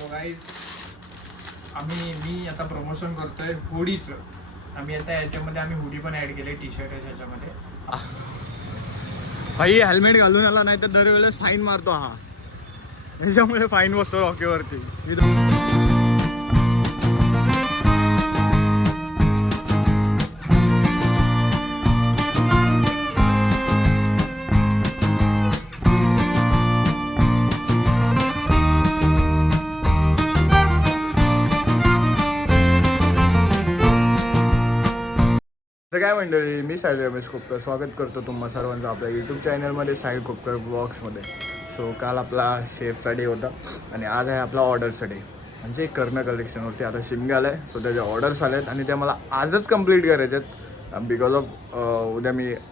So guys मी आता promotion करतोय हुडीचं. आम्ही आता याच्यामध्ये हुडी पण ऍड केले, टी शर्ट आहे त्याच्यामध्ये. भाई हेल्मेट घालून आला नाही तर दरवेळेस फाईन मारतो हा, त्याच्यामुळे फाईन बसतो रॉकीवरती. तर काय मंडळी, मी साहिल रमेश खोपकर स्वागत करतो तुम्हा सर्वांचं आपल्या यूट्यूब चॅनलमध्ये, साहिल खोपकर ब्लॉग्समध्ये. सो काल आपला शेफचा डे होता आणि आज आहे आपला ऑर्डरचा डे, म्हणजे कर्ण कलेक्शनवरती आता शिमगा आला आहे. सो त्याचे ऑर्डर्स आले आहेत आणि ते मला आजच कंप्लीट करायचे आहेत बिकॉज ऑफ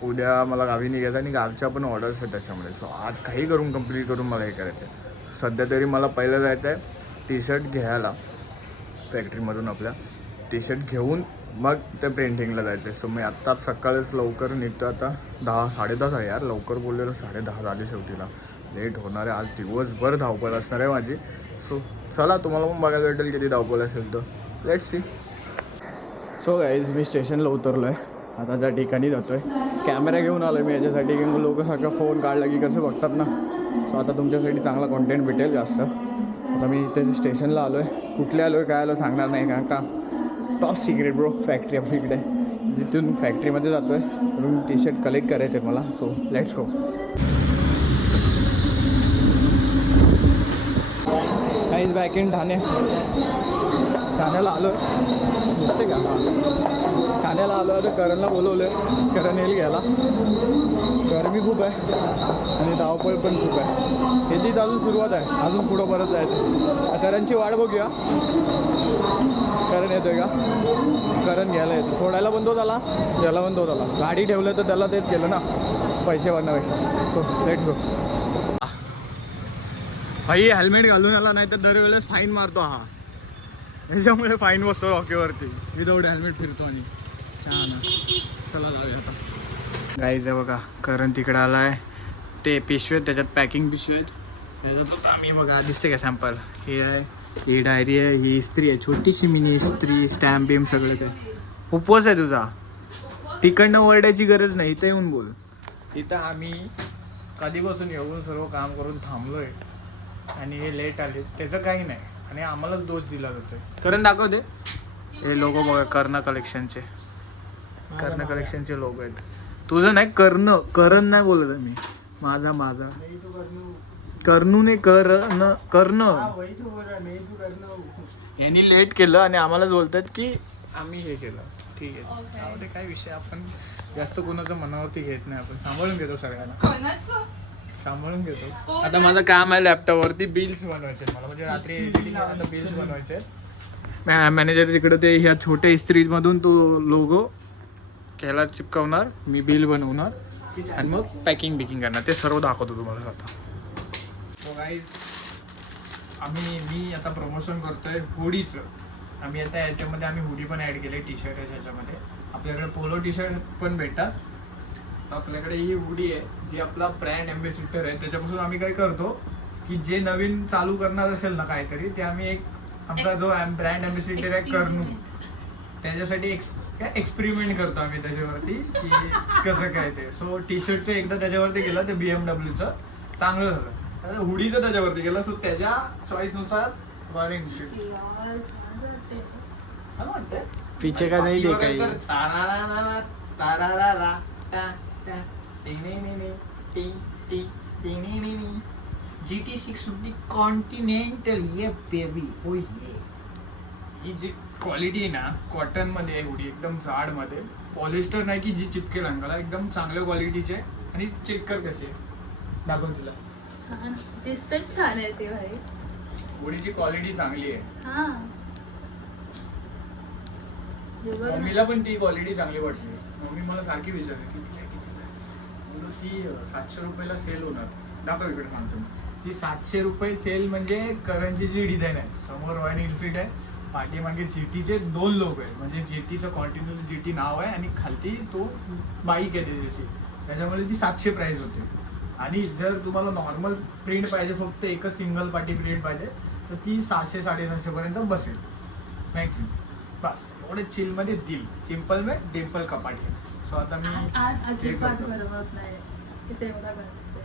उद्या मला गावी निघायचं आणि गावच्या पण ऑर्डर्स आहेत त्याच्यामध्ये. सो आज काही करून कंप्लीट करून मला हे करायचं आहे. सध्या तरी मला पहिलं जायचं आहे टी शर्ट घ्यायला फॅक्टरीमधून. आपल्या टी शर्ट घेऊन मग ते प्रिंटिंगला जायचं. सो मी आत्ताच सकाळीच लवकर निघतो. आता 10-10:30 आहे यार, लवकर बोललेलं 10:30 झाले शेवटीला. लेट होणार आहे आज, दिवसभर धावपळ असणार आहे माझी. सो चला तुम्हाला पण बघायला भेटेल किती धावपळ असेल तर लेट सी. सो गाईज मी स्टेशनला उतरलो आहे, आता त्या ठिकाणी जातो आहे. कॅमेरा घेऊन आलो आहे मी याच्यासाठी की लोक सगळं फोन काढला की कसं बघतात ना. सो आता तुमच्यासाठी चांगला कॉन्टेंट भेटेल जास्त. आता मी इथे स्टेशनला आलो आहे, कुठले आलो आहे काय आलो सांगणार नाही कारण का टॉप सिक्रेट ब्रो. फॅक्टरी आपली इकडे, जिथून फॅक्टरीमध्ये जातो आहे म्हणून टी शर्ट कलेक्ट करायचे मला. So let's go. काहीच बॅक इन ठाण्याला आलो आहे, दिसते का? हां, ठाण्याला आलो आहे. तर करणला बोलवलं आहे, करण येईल घ्यायला. गरमी खूप आहे आणि धावपळ पण खूप आहे. हे तीच अजून सुरुवात आहे, अजून पुढं परत जायचं. करणची वाट बघूया, करण येतोय का? करण घ्यायला येतो, सोडायला बंद होत आला, घ्यायला बंद होत आला. गाडी ठेवलं तर त्याला तेच केलं ना, पैसे भरण्यापेक्षा. So let's go. भाई हेल्मेट घालून आला नाही तर दरवेळेस फाईन मारतो हा, त्याच्यामुळे फाईन बसतो रॉकीवरती. विदाऊट हेल्मेट फिरतो आणि छान. चला जाऊया आता. गाईज आहे बघा, करण तिकडे आला आहे. ते पिशवी आहेत, त्याच्यात पॅकिंग पिशवी आहेत. त्याच्यात आम्ही बघा दिसते का सॅम्पल. हे आहे, ही डायरी आहे, ही इस्त्री आहे, छोटीशी मिनी इस्त्री, स्टॅम्प बिम सगळं. काय उपवास आहे तुझा? तिकडनं वरडायची गरज नाही, इथं येऊन बोल. इथं आम्ही कधीपासून येऊन सर्व काम करून थांबलोय आणि हे लेट आले, त्याचं काही नाही आणि आम्हालाच दोष दिला जातोय. करण दाखवते हे लोगो बघा, कर्ण कलेक्शनचे. कर्ण कलेक्शनचे लोगो आहेत. तुझं नाही, करण नाही बोलत आहे मी. माझा कर्णूने कर्ण. यांनी लेट केलं आणि आम्हाला बोलतात की आम्ही हे केलं. ठीक आहे, त्यामध्ये काय विषय, आपण जास्त कोणाचं मनावरती घेत नाही, आपण सांभाळून घेतो सगळ्यांना, सांभाळून घेतो. आता माझं काम आहे लॅपटॉपवरती बिल्स बनवायचे मला, म्हणजे रात्री आता बिल्स बनवायचे. मॅनेजर तिकडे ते ह्या छोट्या इस्त्रीमधून तो लोगो ह्याला चिपकवणार, मी बिल बनवणार आणि मग पॅकिंग करणार. ते सर्व दाखवतो तुम्हाला आता. सो गाईज मी आता प्रमोशन करतोय हुडीचं. आम्ही आता याच्यामध्ये हुडी पण ॲड केले, टी शर्ट आहे त्याच्यामध्ये. आपल्याकडे पोलो टी शर्ट पण भेटतात. तर आपल्याकडे ही हुडी आहे जी आपला ब्रँड ॲम्बेसिडर आहे. त्याच्यापासून आम्ही काय करतो की जे नवीन चालू करणार असेल ना काहीतरी, ते आम्ही आमचा जो ब्रँड ॲम्बेसिडर आहे करणू, त्याच्यासाठी एक्सपेरिमेंट करतो आम्ही त्याच्यावरती की कसं काय ते. सो टी शर्टचं एकदा त्याच्यावरती केलं, ते BMWचं चांगलं झालं. तर हुडीचं त्याच्यावरती केलं. सो त्याच्या चॉईसनुसार रॉयल पीछे का नाही देखाई. GT650 कॉन्टिनेंटल, ये बेबी. हो, ही जी क्वालिटी आहे ना, कॉटन मध्ये आहे हुडी, एकदम जाड मध्ये, पॉलिस्टर नाही की जी चिपकेल अंगाला, एकदम चांगल्या क्वालिटीचे. आणि चेक कर कशी आहे, दाखवून तुला. दिसतच छान आहे ते भाई. हुडीची क्वालिटी चांगली आहे. हां, मम्मीला पण ती क्वालिटी चांगली वाटली. मम्मी मला सारखी विचारली कितीला म्हणून. ती 700 रुपयाला सेल होणार. दाखव इकडे, सांगतो मी. ती 700 रुपये सेल, म्हणजे करणची जी डिझाईन आहे, समोर रॉयल एनफिल्ड आहे, पाठीमागे GTचे 2 लोक आहेत, म्हणजे GTचं कॉन्टिन्यू GT नाव आहे आणि खालती तो बाईक आहे त्याची. त्याच्यामुळे ती 700 प्राईस होते. आणि जर तुम्हाला नॉर्मल प्रिंट पाहिजे, फक्त एकच सिंगल पार्टी प्रिंट पाहिजे, तर ती 600-750 पर्यंत बसेल मॅक्सिमम. बस एवढे चिल मध्ये दिल. सिम्पल में डिम्पल कपाटी. सो आता मी आज हे अजिबात करतो. गरमत नाही इथे एवढा घासते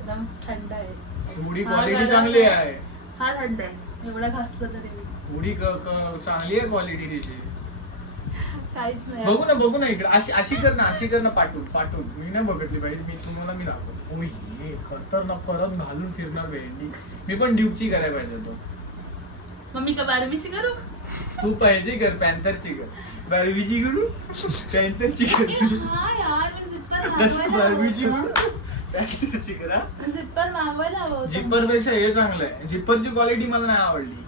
एकदम थंड आहे. हुडी हा क्वालिटी गरम चांगली आहे. हा थंड आहे एवढा घासलं तरी हुडी चांगली आहे क्वालिटी त्याची. काहीच नाही. बघू ना इकडे अशी कर ना पाठवून मी नाही बघितली पाहिजे. मी तुम्हाला मी दाखवतो. ओ ये खतरनाक परत घालून फिरणार भेंडी. मी पण ड्यूबची करायला पाहिजे तो. मग मी का बारबीची करू? तू पाहिजे कर पॅन्थरची कर. बारबीची करू पॅन्थरची कर. हा यार मी झिप्पर बारबीची करू पॅन्थरची करा. झिप्पर मागवायला हवं होतं. जिप्पर पेक्षा हे चांगलं आहे. जिप्परची क्वालिटी मला नाही आवडली.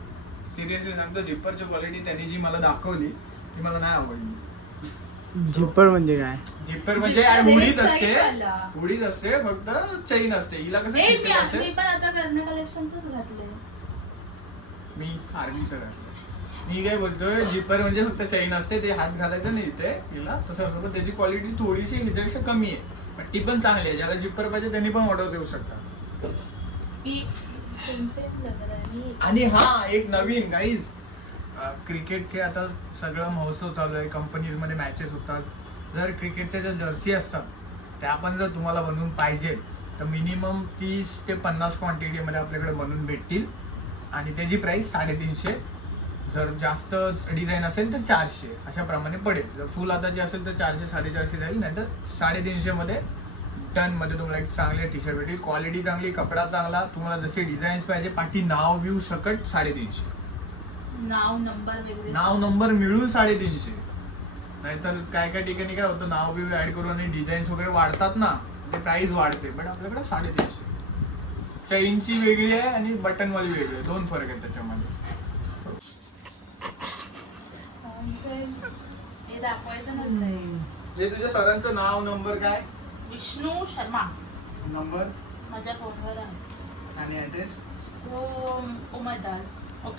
सिरियसली सांगतो जिप्परची क्वालिटी त्यांनी जी मला दाखवली ती मला नाही आवडली. झिप्पर म्हणजे काय? जिप्पर म्हणजे जिप्पर हे हुडीच असते. chain वाला. हुडीच असते फक्त चैन असते. हिला कसं ए, खिशात मी असेल. पण आता करणं कलेक्शनच घातलंय. मी आर्मीचं घातलं. मी काय बोलतोय जिप्पर म्हणजे फक्त चैन असते. ते हात घालायचं नाही इथे हिला तसं असतं. पण त्याची क्वालिटी थोडीशी ह्याच्यापेक्षा कमी आहे. पण ती पण चांगली आहे. ज्याला जिप्पर पाहिजे त्यांनी पण ऑर्डर देऊ शकता. सेम लग रहा है. आणि हा एक नवीन गाईज क्रिकेटचे आता सगळं महोत्सव चालू आहे. कंपनीजमध्ये मॅचेस होतात. जर क्रिकेटच्या ज्या जर्सी असतात त्या पण जर तुम्हाला बनवून पाहिजेत तर मिनिमम 30 ते 50 क्वांटिटीमध्ये आपल्याकडे बनवून भेटतील. आणि त्याची प्राईस 350. जर जास्त डिझाईन असेल तर 400 अशाप्रमाणे पडेल. जर फुल हाताची असेल तर 400-450 जाईल. नाहीतर 350 मध्ये टनमध्ये तुम्हाला एक चांगले टी शर्ट भेटेल. क्वालिटी चांगली, कपडा चांगला, तुम्हाला जसे डिझाईन्स पाहिजे पाठी नाव व्यू सकट 350. नाव नंबर वगैरे नाव नंबर मिळून 350. नाहीतर काय काय ठिकाणी काय होतं नाव व्यू ऍड करून आणि डिझाईन्स वगैरे वाढतात ना ते प्राइस वाढते. बट आपल्याकडे 350. चैनची वेगळी आहे आणि बटनवाली वेगळी आहे. 2 फरक आहेत त्याच्यामध्ये. हे दाखवायचं नव्हतं. जे तुझ्या सरांचं नाव नंबर काय विष्णू शर्मा नंबर माझ्या फोनवर आहे. आणि ऍड्रेस. तो उमरदार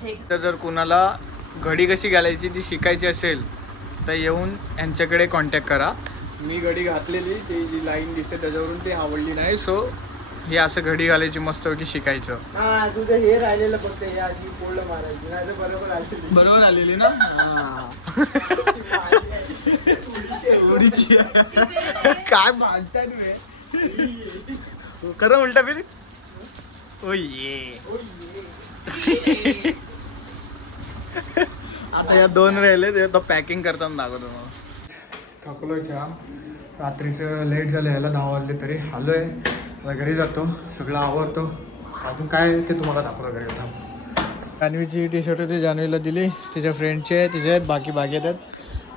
फेक. तर जर कुणाला घडी कशी घालायची ती शिकायची असेल तर येऊन यांच्याकडे कॉन्टॅक्ट करा. मी घडी घातलेली ती जी लाईन दिसते त्याच्यावरून ती आवडली नाही. सो हे असं घडी घालायची मस्तपैकी शिकायचं. हा तुझं हे राहिलेलं फक्त हे अशी पोळ मारायची नाही तर बरोबर आलेली. बरोबर आलेली ना. काय बांधतात खरं उलटा फिर. ओ ये आता या 2 राहिले ते आता पॅकिंग करताना दाखवतो मग. टाकलो चहा. रात्रीचं लेट झालं ह्याला 10 वाजले तरी आलोय. आता घरी जातो. सगळं आवरतो. अजून काय ते तुम्हाला दाखवतो घरी आता. जान्हवीची टी शर्ट होती जान्हवीला दिली. तिच्या फ्रेंडचे आहेत तिचे आहेत बाकी आहेत.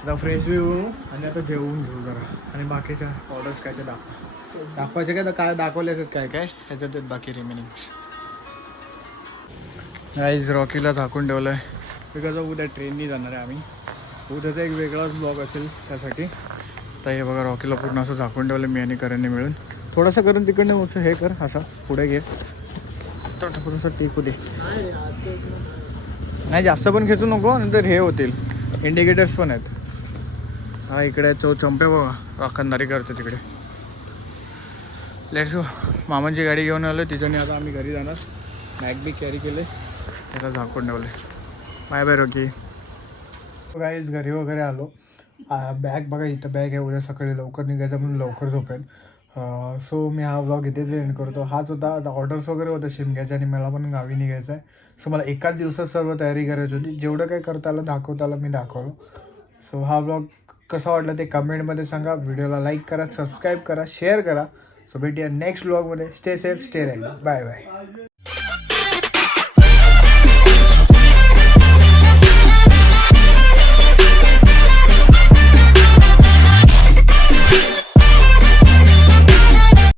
आता फ्रेश होऊ आणि आता जेवून घेऊ जरा. आणि बाकीच्या ऑर्डर्स काय ते दाखवायचे काय तर काय दाखवले काय काय ह्याच्यात आहेत बाकी रिमेनिंग. गाईज रॉकीला झाकून ठेवलं आहे बिकॉज उद्या ट्रेननी जाणार आहे आम्ही. उद्याचा एक वेगळाच ब्लॉग असेल त्यासाठी. तर हे बघा रॉकीला पूर्ण असं झाकून ठेवलं मी आणि करणने मिळून. थोडंसं करून तिकडनं असं हे कर असं पुढे घे थोडंसं टेकू दे. नाही जास्त पण खेचू नको नंतर हे होतील. इंडिकेटर्स पण आहेत. हा इकडे चंपे बघा राखणदारी करते तिकडे. Let's go. मामांची गाडी घेऊन आलो तिच्याने आता आम्ही घरी जाणार. बॅग बी कॅरी केले त्याला झाकून ठेवले. Bye bye Rocky. गाईज घरी वगैरे आलो. बॅग बघा इथं बॅग आहे. उद्या सकाळी लवकर निघायचं म्हणून लवकर झोपेल. सो मी हा व्लॉग इथेच एंड करतो. हाच होता. आता ऑर्डर्स वगैरे होते शिमग्याचे आणि मला पण गावी निघायचं आहे. सो मला एकाच दिवसात सर्व तयारी करायची होती. जेवढं काही करता आलं दाखवता आलं मी दाखवलं. सो हा व्लॉग कसा वाटला ते कमेंटमध्ये सांगा. व्हिडिओला लाईक करा, सबस्क्राईब करा, शेअर करा. सो भेटूया नेक्स्ट व्लॉगमध्ये. Stay safe, stay right. Bye bye.